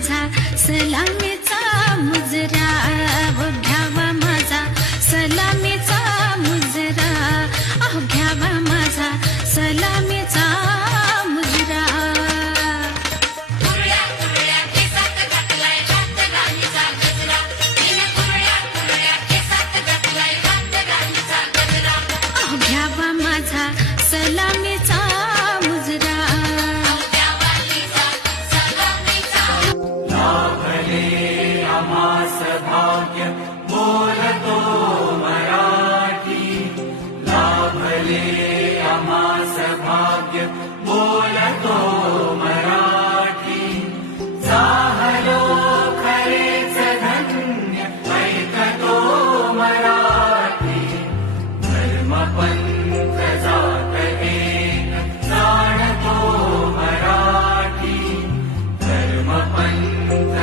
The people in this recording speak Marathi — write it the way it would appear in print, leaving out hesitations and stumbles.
माझा सलामीचा मुजरा, घ्यावा माझा सलामीचा मुजरा, घ्यावा माझा सलामीचा मुजरा. घ्यावा माझा सलामीचा मुजरा. लाभले आम्हास भाग्य बोलतो मराठी, लाभले आम्हास भाग्य बोलतो मराठी. झालो खरेच धन्य ऐकतो मराठी. धर्म पंथ जात एक जाणतो मराठी. धर्म पंथ